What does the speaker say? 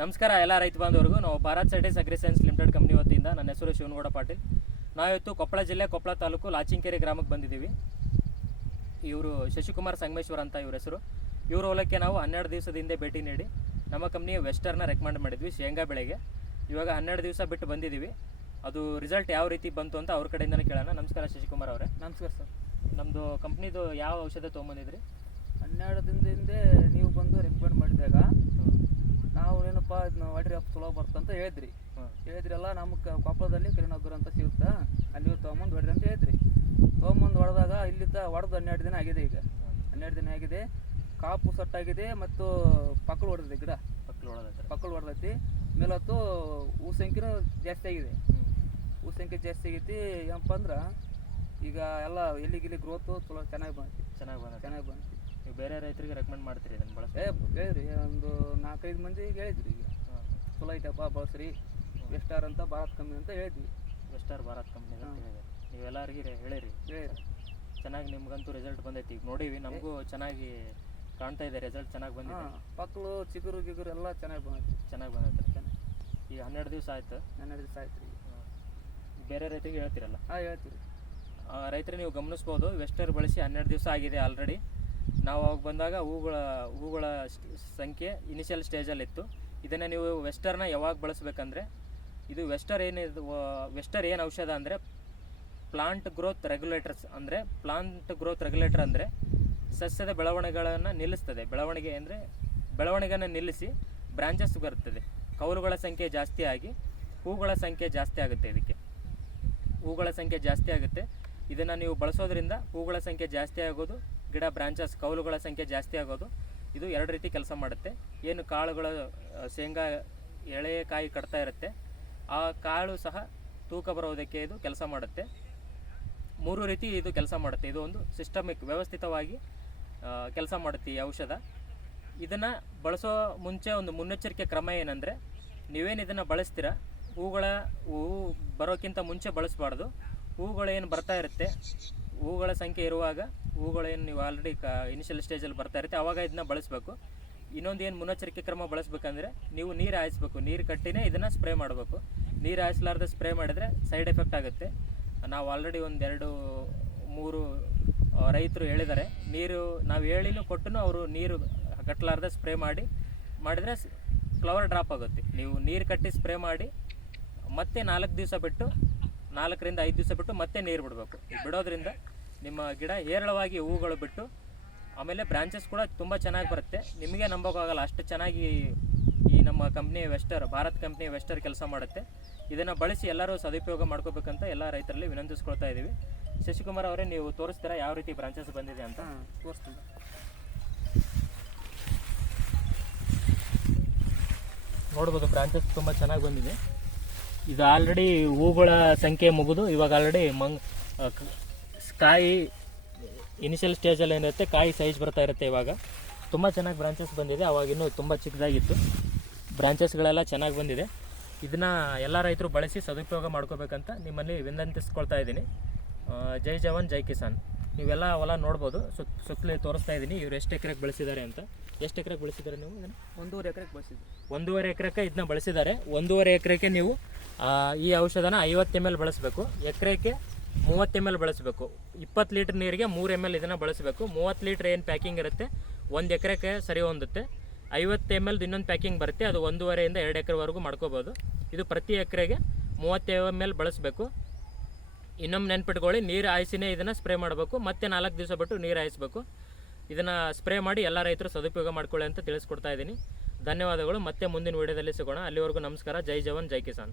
ನಮಸ್ಕಾರ ಎಲ್ಲ ರೈತ ಬಾಂಧವರಿಗೂ. ನಾವು Bharat Certis agriscience limited company ವತಿಯಿಂದ ನನ್ನ ಹೆಸರು ಶಿವನಗೌಡ ಪಾಟೀಲ್. ನಾವಿವತ್ತು ಕೊಪ್ಪಳ ಜಿಲ್ಲೆ ಕೊಪ್ಪಳ ತಾಲೂಕು ಲಾಚಿಂಕೆರೆ ಗ್ರಾಮಕ್ಕೆ ಬಂದಿದ್ದೀವಿ. ಇವರು ಶಶಿಕುಮಾರ್ ಸಂಗಮೇಶ್ವರ್ ಅಂತ ಇವ್ರ ಹೆಸರು. ಇವ್ರ ಹೊಲಕ್ಕೆ ನಾವು ಹನ್ನೆರಡು ದಿವಸದ ಹಿಂದೆ ಭೇಟಿ ನೀಡಿ ನಮ್ಮ ಕಂಪ್ನಿಯ ವೆಸ್ಟರ್ನ ರೆಕಮೆಂಡ್ ಮಾಡಿದ್ವಿ ಶೇಂಗಾ ಬೆಳೆಗೆ. ಇವಾಗ ಹನ್ನೆರಡು ದಿವಸ ಬಿಟ್ಟು ಬಂದಿದ್ದೀವಿ. ಅದು ರಿಸಲ್ಟ್ ಯಾವ ರೀತಿ ಬಂತು ಅಂತ ಅವ್ರ ಕಡೆಯಿಂದನೇ ಕೇಳೋಣ. ನಮಸ್ಕಾರ ಶಶಿಕುಮಾರ್ ಅವರೇ. ನಮಸ್ಕಾರ ಸರ್. ನಮ್ಮದು ಕಂಪ್ನಿದು ಯಾವ ಔಷಧ ತೊಗೊಂಬಂದಿದ್ರಿ? ಹನ್ನೆರಡು ದಿನದ ಹಿಂದೆ ನೀವು ಬಂದು ರೆಕಮೆಂಡ್ ಮಾಡಿದಾಗ ನಾವು ಏನಪ್ಪ ಇದನ್ನ ಹೊಡ್ರಿ ಅಪ್ಪ ಚಲೋ ಬರ್ತಂತ ಹೇಳಿದ್ರಿ. ಹೇಳಿದ್ರಲ್ಲ ನಮ್ಮ ಕೊಪ್ಪಳದಲ್ಲಿ ಕರಿನಗರ ಅಂತ ಸಿಗುತ್ತೆ ಅಲ್ಲಿ ತೊಗೊಂಬಂದು ಹೊಡ್ರಿ ಅಂತ ಹೇಳಿದ್ರಿ. ತೊಗೊಂಬಂದು ಹೊಡೆದಾಗ ಇಲ್ಲಿದ್ದ ಹೊಡೆದು ಹನ್ನೆರಡು ದಿನ ಆಗಿದೆ ಈಗ. ಹನ್ನೆರಡು ದಿನ ಆಗಿದೆ. ಕಾಪು ಸಟ್ಟಾಗಿದೆ ಮತ್ತು ಪಕ್ಕಳು ಹೊಡೆದಿದೆ ಗಿಡ. ಪಕ್ಕಳು ಹೊಡೆದೈತೆ. ಪಕ್ಕಳು ಹೊಡೆದೈತಿ. ಮೇಲತ್ತು ಹೂ ಸಂಖ್ಯೆನೂ ಜಾಸ್ತಿ ಆಗಿದೆ. ಹೂ ಸಂಖ್ಯೆ ಜಾಸ್ತಿ ಆಗೈತಿ. ಏನಪ್ಪ ಅಂದ್ರೆ ಈಗ ಎಲ್ಲ ಎಲ್ಲಿ ಗಿಲ್ಲಿ ಗ್ರೋತು ಚಲೋ ಚೆನ್ನಾಗಿ ಬಂದೈತಿ. ಚೆನ್ನಾಗಿ ಬಂದ ಚೆನ್ನಾಗಿ ಬಂದೈತಿ. ನೀವು ಬೇರೆ ರೈತರಿಗೆ ರೆಕಮೆಂಡ್ ಮಾಡ್ತೀರಿ ಇದನ್ನು ಬಳಸಿ ಏ ಹೇಳಿರಿ ಒಂದು ನಾಲ್ಕೈದು ಮಂದಿಗೆ ಹೇಳಿದ್ರಿ ಈಗ. ಚಲೋ ಐತಪ್ಪ ಬಳಸ್ರಿ ವೆಸ್ಟಾರ್ ಅಂತ ಭಾರತ್ ಕಮ್ಮಿ ಅಂತ ಹೇಳಿದ್ವಿ. ವೆಸ್ಟರ್ ಭಾರತ್ ಕಂಪ್ನಿ ಅಂತ ನೀವು ಹೇಳಿದೆ ನೀವೆಲ್ಲರಿಗೆ ಹೇಳಿರಿ. ಹೇಳಿರಿ. ಚೆನ್ನಾಗಿ ನಿಮ್ಗಂತೂ ರಿಸಲ್ಟ್ ಬಂದೈತಿ. ಈಗ ನೋಡೀವಿ ನಮಗೂ ಚೆನ್ನಾಗಿ ಕಾಣ್ತಾ ಇದೆ ರಿಸಲ್ಟ್ ಚೆನ್ನಾಗಿ ಬಂದಿದೆ. ಹಾಂ ಪಕ್ಕಲು ಚಿಗುರು ಗಿಗುರು ಎಲ್ಲ ಚೆನ್ನಾಗಿ ಬಂದೈತಿ. ಚೆನ್ನಾಗಿ ಬಂದೈತೆ. ಈಗ ಹನ್ನೆರಡು ದಿವಸ ಆಯ್ತು. ಹನ್ನೆರಡು ದಿವಸ ಆಯ್ತು ರೀ ಬೇರೆ ರೈತರಿಗೆ ಹೇಳ್ತಿರಲ್ಲ? ಹಾಂ ಹೇಳ್ತೀರಿ ರೈತರು ನೀವು ಗಮನಿಸ್ಬೋದು ವೆಸ್ಟರ್ ಬಳಸಿ ಹನ್ನೆರಡು ದಿವಸ ಆಗಿದೆ ಆಲ್ರೆಡಿ ನಾವು ಅವಾಗ ಬಂದಾಗ ಹೂಗಳ ಹೂಗಳ ಸಂಖ್ಯೆ ಇನಿಷಿಯಲ್ ಸ್ಟೇಜಲ್ಲಿತ್ತು ಇದನ್ನು ನೀವು ವೆಸ್ಟರ್ನ ಯಾವಾಗ ಬಳಸಬೇಕಂದ್ರೆ, ಇದು ವೆಸ್ಟರ್ ಏನಿದು ವೆಸ್ಟರ್ ಏನು ಔಷಧ ಅಂದರೆ ಪ್ಲಾಂಟ್ ಗ್ರೋತ್ ರೆಗ್ಯುಲೇಟರ್ಸ್ ಅಂದರೆ ಪ್ಲಾಂಟ್ ಗ್ರೋತ್ ರೆಗ್ಯುಲೇಟರ್ ಅಂದರೆ, ಸಸ್ಯದ ಬೆಳವಣಿಗೆಗಳನ್ನು ನಿಲ್ಲಿಸ್ತದೆ. ಬೆಳವಣಿಗೆ ಅಂದರೆ ಬೆಳವಣಿಗೆಯನ್ನು ನಿಲ್ಲಿಸಿ ಬ್ರಾಂಚಸ್ ಬರುತ್ತದೆ. ಕೌಲುಗಳ ಸಂಖ್ಯೆ ಜಾಸ್ತಿ ಆಗಿ ಹೂಗಳ ಸಂಖ್ಯೆ ಜಾಸ್ತಿ ಆಗುತ್ತೆ ಇದಕ್ಕೆ. ಹೂಗಳ ಸಂಖ್ಯೆ ಜಾಸ್ತಿ ಆಗುತ್ತೆ. ಇದನ್ನು ನೀವು ಬಳಸೋದ್ರಿಂದ ಹೂಗಳ ಸಂಖ್ಯೆ ಜಾಸ್ತಿ ಆಗೋದು ಗಿಡ ಬ್ರಾಂಚಸ್ ಕೌಲುಗಳ ಸಂಖ್ಯೆ ಜಾಸ್ತಿ ಆಗೋದು. ಇದು ಎರಡು ರೀತಿ ಕೆಲಸ ಮಾಡುತ್ತೆ. ಏನು ಕಾಳುಗಳ ಶೇಂಗಾ ಎಳೆ ಕಾಯಿ ಕಟ್ತಾ ಇರುತ್ತೆ. ಆ ಕಾಳು ಸಹ ತೂಕ ಬರೋದಕ್ಕೆ ಇದು ಕೆಲಸ ಮಾಡುತ್ತೆ. ಮೂರು ರೀತಿ ಇದು ಕೆಲಸ ಮಾಡುತ್ತೆ. ಇದು ಒಂದು ಸಿಸ್ಟಮಿಕ್ ವ್ಯವಸ್ಥಿತವಾಗಿ ಕೆಲಸ ಮಾಡುತ್ತೆ ಈ ಔಷಧ. ಇದನ್ನು ಬಳಸೋ ಮುಂಚೆ ಒಂದು ಮುನ್ನೆಚ್ಚರಿಕೆ ಕ್ರಮ ಏನಂದರೆ, ನೀವೇನು ಇದನ್ನು ಬಳಸ್ತೀರ, ಹೂಗಳ ಹೂವು ಬರೋಕ್ಕಿಂತ ಮುಂಚೆ ಬಳಸಬಾರ್ದು. ಹೂಗಳು ಏನು ಬರ್ತಾ ಇರುತ್ತೆ, ಹೂಗಳ ಸಂಖ್ಯೆ ಇರುವಾಗ ಹೂಗಳೇನು ನೀವು ಆಲ್ರೆಡಿ ಕ ಇನಿಷಿಯಲ್ ಸ್ಟೇಜಲ್ಲಿ ಬರ್ತಾ ಇರುತ್ತೆ ಆವಾಗ ಇದನ್ನ ಬಳಸಬೇಕು. ಇನ್ನೊಂದು ಏನು ಮುನ್ನೆಚ್ಚರಿಕೆ ಕ್ರಮ ಬಳಸ್ಬೇಕಂದ್ರೆ ನೀವು ನೀರು ಹಾಯಿಸ್ಬೇಕು. ನೀರು ಕಟ್ಟಿನೇ ಇದನ್ನು ಸ್ಪ್ರೇ ಮಾಡಬೇಕು. ನೀರು ಹಾಯಿಸ್ಲಾರ್ದೆ ಸ್ಪ್ರೇ ಮಾಡಿದರೆ ಸೈಡ್ ಎಫೆಕ್ಟ್ ಆಗುತ್ತೆ. ನಾವು ಆಲ್ರೆಡಿ ಒಂದೆರಡು ಮೂರು ರೈತರು ಹೇಳಿದ್ದಾರೆ ನೀರು ನಾವು ಹೇಳಿನೂ ಕೊಟ್ಟು ಅವರು ನೀರು ಕಟ್ಟಲಾರ್ದೆ ಸ್ಪ್ರೇ ಮಾಡಿ, ಮಾಡಿದರೆ ಫ್ಲವರ್ ಡ್ರಾಪ್ ಆಗುತ್ತೆ. ನೀವು ನೀರು ಕಟ್ಟಿ ಸ್ಪ್ರೇ ಮಾಡಿ, ಮತ್ತೆ ನಾಲ್ಕು ದಿವಸ ಬಿಟ್ಟು, ನಾಲ್ಕರಿಂದ ಐದು ದಿವಸ ಬಿಟ್ಟು ಮತ್ತೆ ನೀರು ಬಿಡಬೇಕು. ಬಿಡೋದ್ರಿಂದ ನಿಮ್ಮ ಗಿಡ ಹೇರಳವಾಗಿ ಹೂಗಳು ಬಿಟ್ಟು ಆಮೇಲೆ ಬ್ರಾಂಚಸ್ ಕೂಡ ತುಂಬ ಚೆನ್ನಾಗಿ ಬರುತ್ತೆ. ನಿಮಗೆ ನಂಬೋಕ್ಕಾಗಲ್ಲ ಅಷ್ಟು ಚೆನ್ನಾಗಿ ಈ ನಮ್ಮ ಕಂಪ್ನಿ ವೆಸ್ಟರ್ ಭಾರತ್ ಕಂಪ್ನಿ ವೆಸ್ಟರ್ ಕೆಲಸ ಮಾಡುತ್ತೆ. ಇದನ್ನು ಬಳಸಿ ಎಲ್ಲರೂ ಸದುಪಯೋಗ ಮಾಡ್ಕೋಬೇಕಂತ ಎಲ್ಲ ರೈತರಲ್ಲಿ ವಿನಂತಿಸ್ಕೊಳ್ತಾ ಇದ್ದೀವಿ ಶಶಿಕುಮಾರ್ ಅವರೇ ನೀವು ತೋರಿಸ್ತೀರಾ ಯಾವ ರೀತಿ ಬ್ರಾಂಚಸ್ ಬಂದಿದೆ ಅಂತ? ತೋರಿಸ್ತೀನಿ. ನೋಡ್ಬೋದು ಬ್ರಾಂಚಸ್ ತುಂಬ ಚೆನ್ನಾಗಿ ಬಂದಿದೆ. ಇದು ಆಲ್ರೆಡಿ ಹೂಗಳ ಸಂಖ್ಯೆ ಮುಗಿದು ಇವಾಗ ಆಲ್ರೆಡಿ ಮಂಗ್ ಕ- ಕಾಯಿ ಇನಿಷಿಯಲ್ ಸ್ಟೇಜಲ್ಲಿ ಏನಿರುತ್ತೆ ಕಾಯಿ ಸೈಜ್ ಬರ್ತಾ ಇರುತ್ತೆ ಇವಾಗ. ತುಂಬ ಚೆನ್ನಾಗಿ ಬ್ರಾಂಚಸ್ ಬಂದಿದೆ ಅವಾಗ ಇನ್ನೂ ತುಂಬ ಚಿಕ್ಕದಾಗಿತ್ತು. ಬ್ರಾಂಚಸ್ಗಳೆಲ್ಲ ಚೆನ್ನಾಗಿ ಬಂದಿದೆ. ಇದನ್ನು ಎಲ್ಲ ರೈತರು ಬಳಸಿ ಸದುಪಯೋಗ ಮಾಡ್ಕೋಬೇಕಂತ ನಿಮ್ಮಲ್ಲಿ ವಿನಂತಿಸ್ಕೊಳ್ತಾ ಇದ್ದೀನಿ. ಜೈ ಜವಾನ್ ಜೈ ಕಿಸಾನ್. ನೀವೆಲ್ಲ ಹೊಲ ನೋಡ್ಬೋದು ಸುತ್ತ ಸುತ್ತಲೇ ತೋರಿಸ್ತಾ ಇದ್ದೀನಿ ಇವ್ರು ಎಷ್ಟು ಎಕರೆಗೆ ಬಳಸಿದ್ದಾರೆ ಅಂತ. ಎಷ್ಟು ಎಕರೆಗೆ ಬಳಸಿದ್ದಾರೆ ನೀವು ಇದನ್ನು? ಒಂದೂವರೆ ಎಕರೆಗೆ ಬಳಸಿದ್ದೀವಿ. ಒಂದೂವರೆ ಎಕರೆಗೆ ಇದನ್ನ ಬಳಸಿದ್ದಾರೆ. ಒಂದೂವರೆ ಎಕರೆಗೆ ನೀವು ಈ ಔಷಧನ ಐವತ್ತು ಎಂ ಎಲ್ ಬಳಸಬೇಕು. ಎಕರೆಗೆ ಮೂವತ್ತು ಎಂ ಎಲ್ ಬಳಸಬೇಕು. ಇಪ್ಪತ್ತು ಲೀಟ್ರ್ ನೀರಿಗೆ ಮೂರು ಎಂ ಎಲ್ ಇದನ್ನು ಬಳಸಬೇಕು. ಮೂವತ್ತು ಲೀಟ್ರ್ ಏನು ಪ್ಯಾಕಿಂಗ್ ಇರುತ್ತೆ? ಒಂದು ಎಕರೆಗೆ ಸರಿ ಹೊಂದುತ್ತೆ. ಐವತ್ತು ಎಂ ಎಲ್ದು ಇನ್ನೊಂದು ಪ್ಯಾಕಿಂಗ್ ಬರುತ್ತೆ. ಅದು ಒಂದೂವರೆಯಿಂದ ಎರಡು ಎಕರೆವರೆಗೂ ಮಾಡ್ಕೋಬೋದು. ಇದು ಪ್ರತಿ ಎಕರೆಗೆ ಮೂವತ್ತು ಎಂ ಎಲ್ ಬಳಸಬೇಕು. ಇನ್ನೊಮ್ಮೆ ನೆನ್ಪಿಟ್ಕೊಳ್ಳಿ, ನೀರು ಹಾಯಿಸಿನೇ ಇದನ್ನು ಸ್ಪ್ರೇ ಮಾಡಬೇಕು. ಮತ್ತೆ ನಾಲ್ಕು ದಿವಸ ಬಿಟ್ಟು ನೀರು ಹಾಯಿಸ್ಬೇಕು. ಇದನ್ನು ಸ್ಪ್ರೇ ಮಾಡಿ ಎಲ್ಲ ರೈತರು ಸದುಪಯೋಗ ಮಾಡ್ಕೊಳ್ಳಿ ಅಂತ ತಿಳಿಸ್ಕೊಡ್ತಾ ಇದ್ದೀನಿ. ಧನ್ಯವಾದಗಳು. ಮತ್ತೆ ಮುಂದಿನ ವಿಡಿಯೋದಲ್ಲಿ ಸಿಗೋಣ. ಅಲ್ಲಿವರೆಗೂ ನಮಸ್ಕಾರ. ಜೈ ಜವಾನ್, ಜೈ ಕಿಸಾನ್.